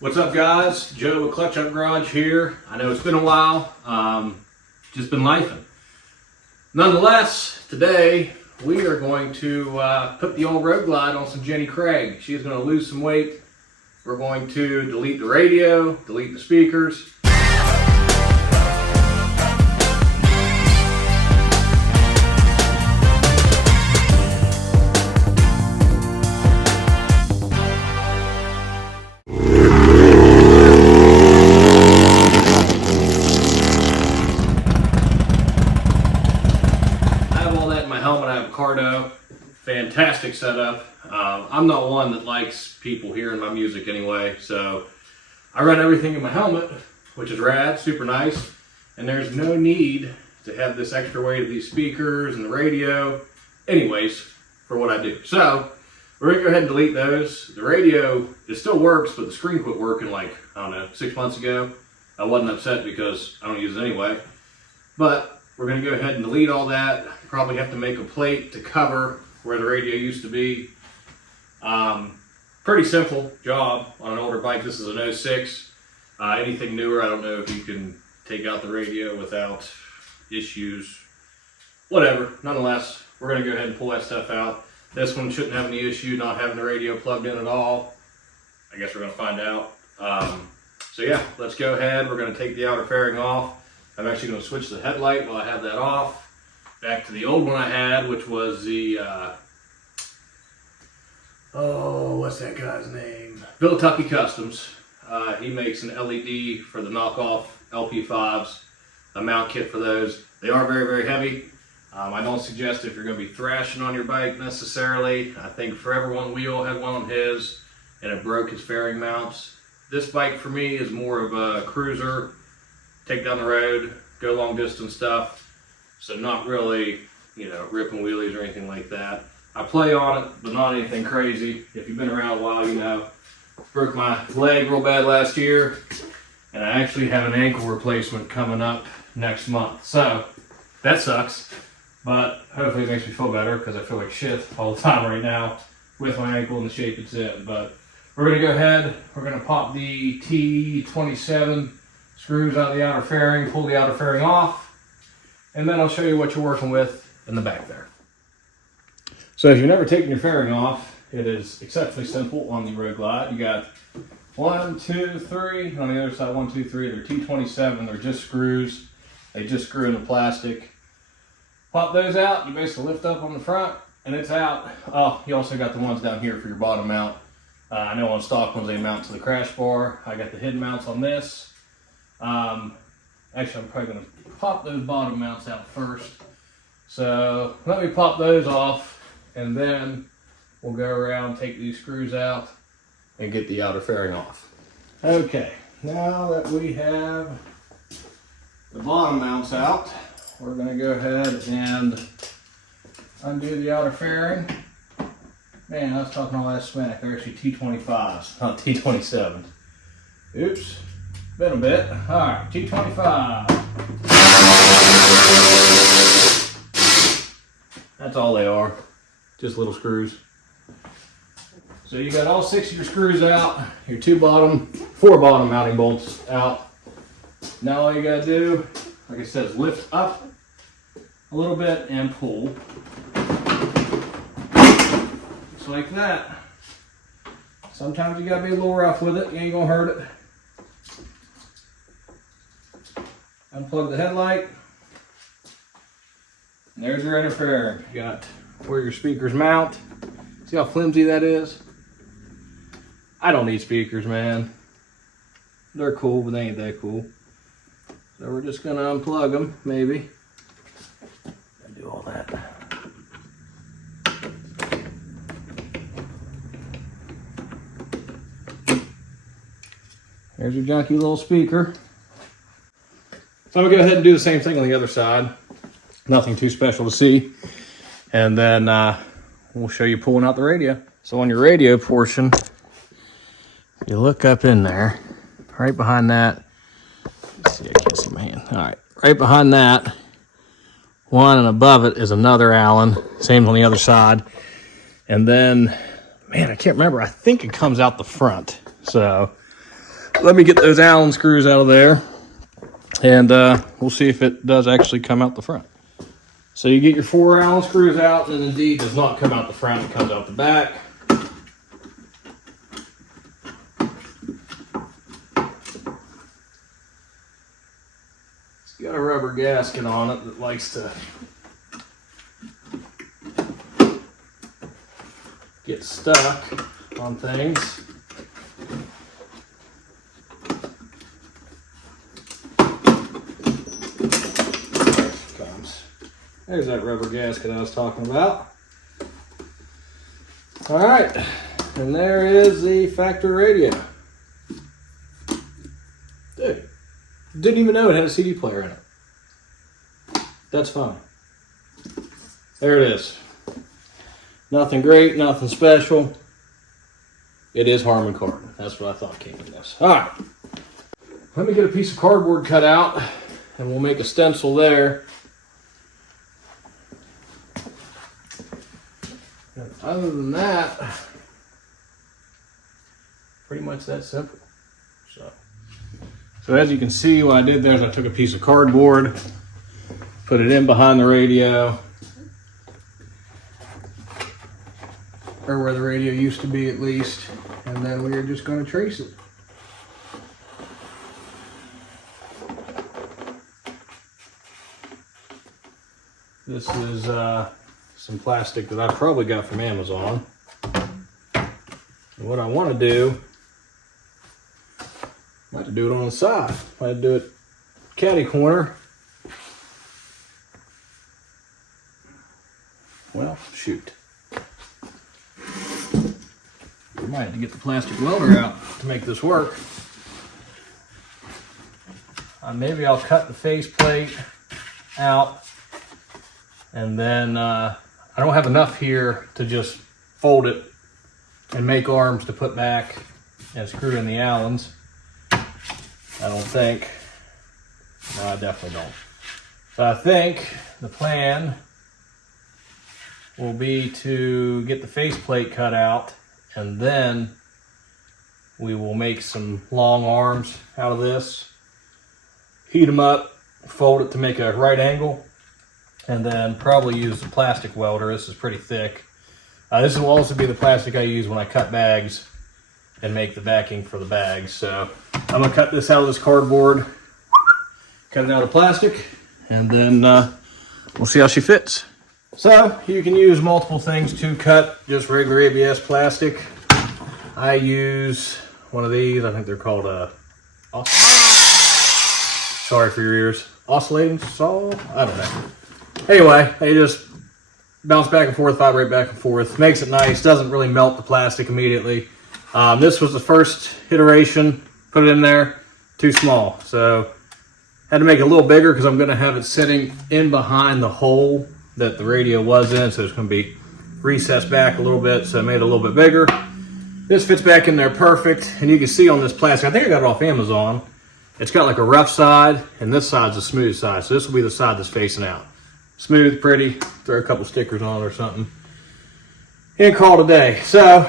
What's up, guys? Joe with Clutch Up Garage here. I know it's been a while, just been lifing. Nonetheless, today we are going to put the old Road Glide on some Jenny Craig. She's going to lose some weight. We're going to delete the radio, delete the speakers. Fantastic setup. I'm not one that likes people hearing my music anyway, so I run everything in my helmet, which is rad, super nice, and there's no need to have this extra weight of these speakers and the radio anyways for what I do. So we're gonna go ahead and delete those. The radio, it still works, but the screen quit working like, I don't know, 6 months ago. I wasn't upset because I don't use it anyway, but we're gonna go ahead and delete all that. Probably have to make a plate to cover where the radio used to be. Pretty simple job on an older bike. This is an 06. Anything newer, I don't know if you can take out the radio without issues. Whatever, nonetheless, we're gonna go ahead and pull that stuff out. This one shouldn't have any issue not having the radio plugged in at all. I guess we're gonna find out. So yeah, let's go ahead. We're gonna take the outer fairing off. I'm actually gonna switch the headlight while I have that off. Back to the old one I had, which was the, what's that guy's name? Tucky Customs. He makes an LED for the knockoff LP5s, a mount kit for those. They are very, very heavy. I don't suggest if you're going to be thrashing on your bike necessarily. I think Forever One Wheel had one on his, and it broke his fairing mounts. This bike for me is more of a cruiser, take down the road, go long distance stuff. So not really, you know, ripping wheelies or anything like that. I play on it, but not anything crazy. If you've been around a while, you know, broke my leg real bad last year, and I actually have an ankle replacement coming up next month. So that sucks, but hopefully it makes me feel better because I feel like shit all the time right now with my ankle in the shape it's in. But we're gonna go ahead, we're gonna pop the T27 screws out of the outer fairing, pull the outer fairing off, and then I'll show you what you're working with in the back there. So if you've never taken your fairing off, it is exceptionally simple on the Road Glide. You got 1, 2, 3, on the other side 1, 2, 3. They're T27, they're just screws. They just screw in the plastic. Pop those out, you basically lift up on the front and it's out. Oh, you also got the ones down here for your bottom mount. I know on stock ones they mount to the crash bar. I got the hidden mounts on this. Actually, I'm probably gonna pop those bottom mounts out first. So let me pop those off and then we'll go around, take these screws out and get the outer fairing off. Okay, now that we have the bottom mounts out, we're gonna go ahead and undo the outer fairing. Man, I was talking all that smack. They're actually T25s, not T27. Oops. Been a bit. All right, T25. That's all they are, just little screws. So you got all 6 of your screws out, your 4 bottom mounting bolts out. Now all you gotta do, like I said, is lift up a little bit and pull. Just like that. Sometimes you gotta be a little rough with it, you ain't gonna hurt it. Unplug the headlight. And there's your inner fairing. You got where your speakers mount. See how flimsy that is? I don't need speakers, man. They're cool, but they ain't that cool. So we're just gonna unplug them, maybe. And do all that. There's your junky little speaker. So I'm gonna go ahead and do the same thing on the other side. Nothing too special to see. And then we'll show you pulling out the radio. So on your radio portion, you look up in there, right behind that. Let's see, I can't see my hand. All right, right behind that, one and above it is another Allen. Same on the other side. And then, man, I can't remember. I think it comes out the front. So let me get those Allen screws out of there, and we'll see if it does actually come out the front. So you get your 4 Allen screws out, and indeed does not come out the front, it comes out the back. It's got a rubber gasket on it that likes to get stuck on things. There's that rubber gasket I was talking about. All right, and there is the factory radio. Dude, didn't even know it had a CD player in it. That's fine. There it is. Nothing great, nothing special. It is Harman Kardon. That's what I thought came in this. All right, let me get a piece of cardboard cut out, and we'll make a stencil there. Other than that, pretty much that simple. So as you can see, what I did there is I took a piece of cardboard, put it in behind the radio, or where the radio used to be at least, and then we are just going to trace it. This is some plastic that I probably got from Amazon. And what I want to do, I might have to do it on the side. I might do it caddy corner. Well, shoot. We might have to get the plastic welder out to make this work. Maybe I'll cut the faceplate out, and then I don't have enough here to just fold it and make arms to put back and screw in the Allens. I don't think. No, I definitely don't. So I think the plan will be to get the faceplate cut out, and then we will make some long arms out of this, heat them up, fold it to make a right angle, and then probably use the plastic welder. This is pretty thick. This will also be the plastic I use when I cut bags and make the backing for the bags. So I'm gonna cut this out of this cardboard, cut it out of plastic, and then we'll see how she fits. So you can use multiple things to cut just regular ABS plastic. I use one of these. I think they're called sorry for your ears. Oscillating saw? I don't know. Anyway, they just bounce back and forth, vibrate back and forth. Makes it nice. Doesn't really melt the plastic immediately. This was the first iteration. Put it in there. Too small. So had to make it a little bigger because I'm going to have it sitting in behind the hole that the radio was in. So it's going to be recessed back a little bit. So I made it a little bit bigger. This fits back in there perfect. And you can see on this plastic, I think I got it off Amazon. It's got like a rough side, and this side's a smooth side. So this will be the side that's facing out. Smooth, pretty, throw a couple stickers on it or something, and call it a day. So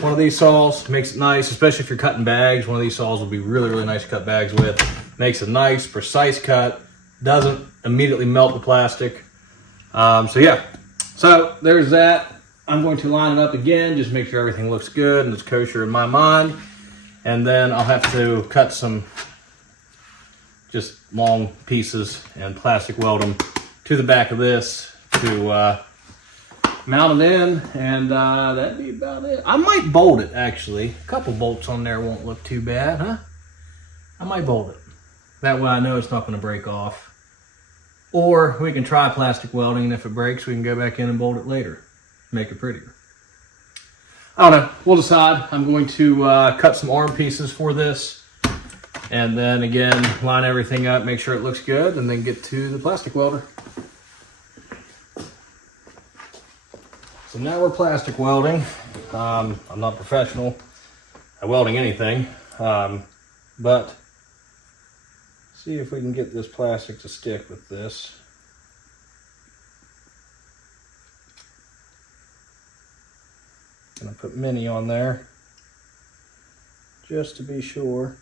one of these saws makes it nice, especially if you're cutting bags. One of these saws will be really, really nice to cut bags with. Makes a nice, precise cut, doesn't immediately melt the plastic. So yeah, so there's that. I'm going to line it up again, just make sure everything looks good and it's kosher in my mind. And then I'll have to cut some just long pieces and plastic weld them to the back of this to mount it in, and that'd be about it. I might bolt it, actually. A couple bolts on there won't look too bad, huh? I might bolt it. That way I know it's not going to break off. Or we can try plastic welding, and if it breaks, we can go back in and bolt it later. Make it prettier. I don't know. We'll decide. I'm going to cut some arm pieces for this, and then again, line everything up, make sure it looks good, and then get to the plastic welder. So now we're plastic welding. I'm not professional at welding anything, but see if we can get this plastic to stick with this. Gonna put mini on there just to be sure.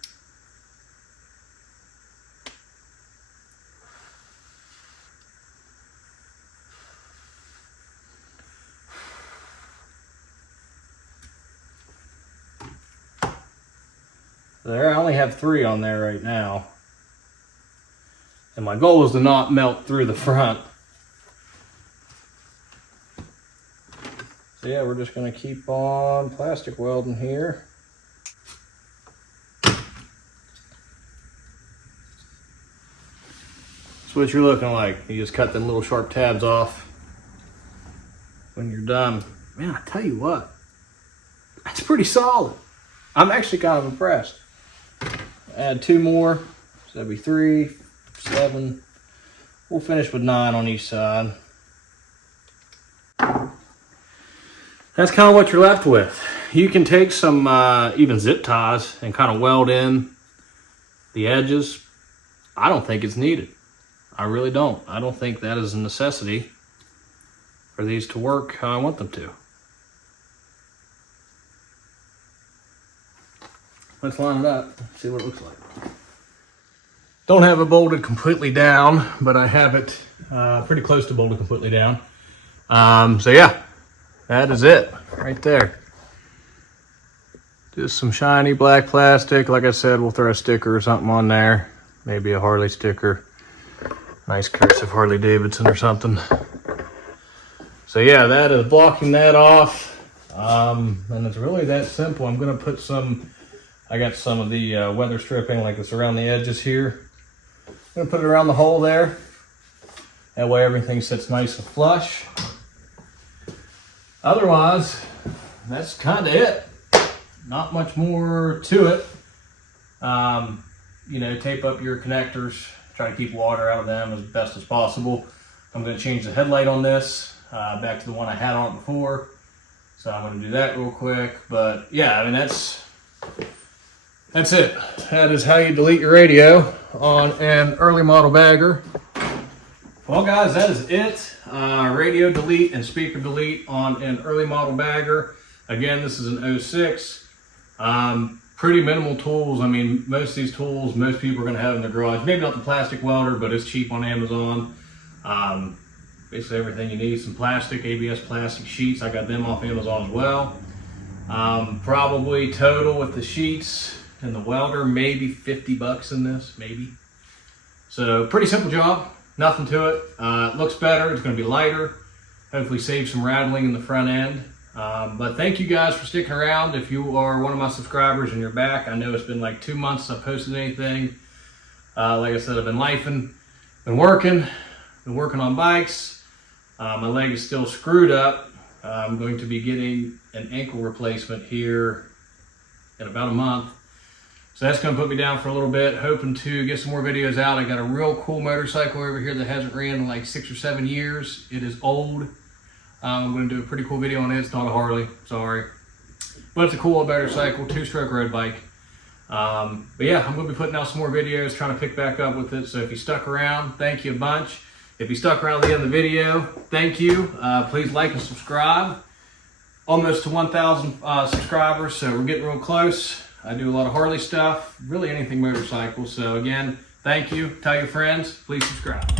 So there, I only have 3 on there right now. And my goal is to not melt through the front. So yeah, we're just gonna keep on plastic welding here. That's what you're looking like. You just cut them little sharp tabs off when you're done. Man, I tell you what, that's pretty solid. I'm actually kind of impressed. Add 2 more, so that'd be 3, 7. We'll finish with 9 on each side. That's kind of what you're left with. You can take some even zip ties and kind of weld in the edges. I don't think it's needed. I really don't. I don't think that is a necessity for these to work how I want them to. Let's line it up, see what it looks like. Don't have it bolted completely down, but I have it pretty close to bolted completely down. So yeah, that is it right there. Just some shiny black plastic. Like I said, we'll throw a sticker or something on there. Maybe a Harley sticker. Nice cursive Harley Davidson or something. So yeah, that is blocking that off. And it's really that simple. I'm gonna put some, I got some of the weather stripping like it's around the edges here. I'm gonna put it around the hole there. That way everything sits nice and flush. Otherwise, that's kind of it. Not much more to it. You know, tape up your connectors. Try to keep water out of them as best as possible. I'm going to change the headlight on this back to the one I had on it before. So I'm going to do that real quick. But yeah, I mean, that's it. That is how you delete your radio on an early model bagger. Well guys, that is it. Radio delete and speaker delete on an early model bagger. Again, this is an 06. Pretty minimal tools. I mean, most of these tools, most people are going to have in their garage. Maybe not the plastic welder, but it's cheap on Amazon. Basically everything you need. Some plastic, ABS plastic sheets. I got them off Amazon as well. Probably total with the sheets and the welder, maybe 50 bucks in this, maybe. So pretty simple job. Nothing to it. It looks better. It's going to be lighter. Hopefully save some rattling in the front end. But thank you guys for sticking around. If you are one of my subscribers and you're back, I know it's been like 2 months since I've posted anything. Like I said, I've been lifing, been working on bikes. My leg is still screwed up. I'm going to be getting an ankle replacement here in about a month. So that's going to put me down for a little bit, hoping to get some more videos out. I got a real cool motorcycle over here that hasn't ran in like 6 or 7 years. It is old. I'm going to do a pretty cool video on it. It's not a Harley, sorry. But it's a cool old motorcycle, 2-stroke road bike. But yeah, I'm going to be putting out some more videos, trying to pick back up with it. So if you stuck around, thank you a bunch. If you stuck around to the end of the video, thank you. Please like and subscribe. Almost to 1,000 subscribers, so we're getting real close. I do a lot of Harley stuff, really anything motorcycle. So again, thank you. Tell your friends, please subscribe.